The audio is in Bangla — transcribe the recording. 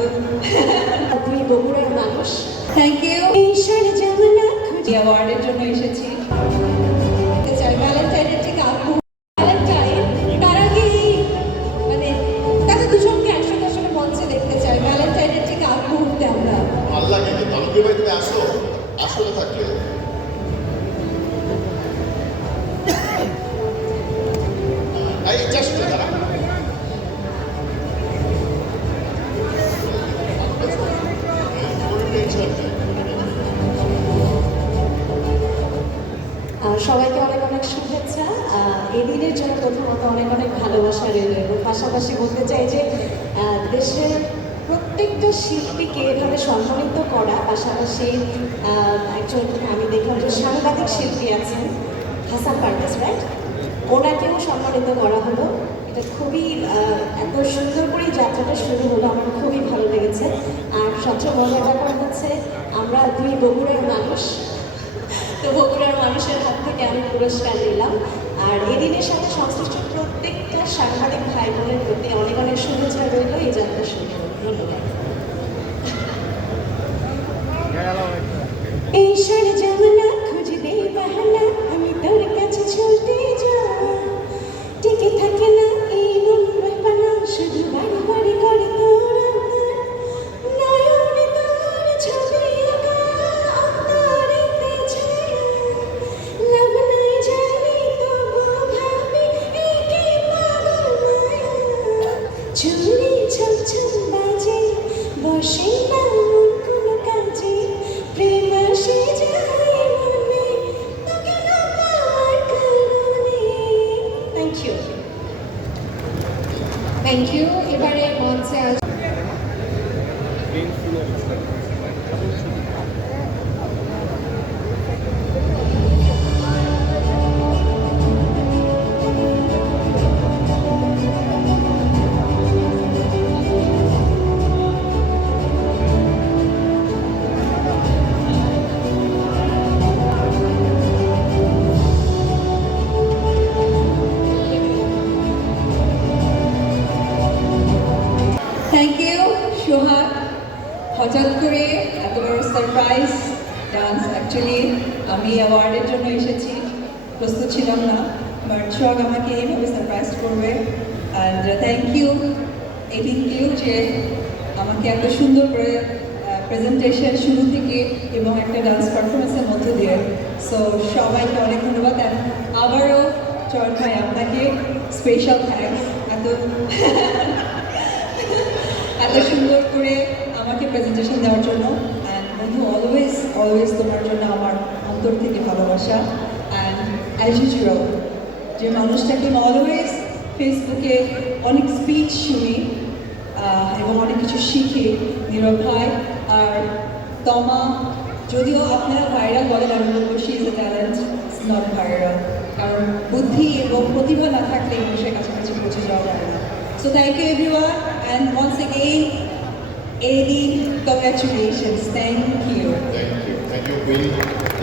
দুই বগুড়ার মানুষ। থ্যাংক ইউ ঈশ্বর জামনা খুঁজে অ্যাওয়ার্ডের জন্য এসেছি। আপু মানে মঞ্চে দেখতে চাই। ভ্যালেন্টাইনের ঠিক মুহূর্তে আমরা তুমি আসো। আসলে থাকলে সবাইকে অনেক অনেক শুভেচ্ছা। এই দিনের জন্য প্রথমত অনেক অনেক ভালোবাসা রইল এবং পাশাপাশি বলতে চাই যে দেশের প্রত্যেকটা শিল্পীকে এভাবে সম্মানিত করা, পাশাপাশি একজন আমি দেখলাম যে সাংবাদিক শিল্পী আছেন, হাসান পারভেজ রাইট ওনাকেও সম্মানিত করা হলো। এটা খুবই এত সুন্দর করে যাত্রাটা শুরু হলো, আমার খুবই ভালো লেগেছে। আর সবচেয়ে মজার ব্যাপার হচ্ছে, আমরা দুই বগুড়ার মানুষ তো বগুড়ার মানুষের হাত থেকে আমি পুরস্কার নিলাম। আর এদিনের সাথে সংশ্লিষ্ট প্রত্যেকটা সাংবাদিক ভাই বোনের প্রতি অনেক অনেক শুভেচ্ছা রইল এই যাত্রা শুরু চুরি ছম ছম বাজে, বসে না মন কোনো কাজে। প্রেম আসে যায় মনে, তোকে না পাওয়ার কারণে। You. থ্যাংক ইউ এবারে মঞ্চে আস হঠাৎ করে এত বড় সারপ্রাইজ ডান্স অ্যাকচুয়ালি আমি অ্যাওয়ার্ডের জন্য এসেছি। প্রস্তুত ছিলাম না বাট সোহাগ আমাকে এইভাবে সারপ্রাইজ করবে। And thank you Eddie you যে আমাকে এত সুন্দর করে প্রেজেন্টেশন শুরু থেকে এবং একটা ডান্স পারফরমেন্সের মধ্য দিয়ে। সো সবাইকে অনেক ধন্যবাদ। আবারও চর ভাই আপনাকে স্পেশাল থ্যাঙ্কস এত এত সুন্দর করে প্রেজেন্টেশন দেওয়ার জন্য। অ্যান্ড বন্ধু অলওয়েজ অলওয়েজ তোমার জন্য আমার অন্তর থেকে ভালোবাসা। অ্যান্ড অ্যাজ ইউজুয়াল যে মানুষটাকে অলওয়েজ ফেসবুকে অনেক স্পিচ শুনি এবং অনেক কিছু শিখি, নীরব ভাই আর তমা, যদিও আপনারা ভাইরাল বলেন, আমি বলব she is a talent not viral কারণ বুদ্ধি এবং প্রতিভা না থাকলে মানুষের কাছাকাছি পৌঁছে যাওয়া যায় না। So thank you everyone and once again Eddie, congratulations. Thank you. Thank you. Thank you, Queen.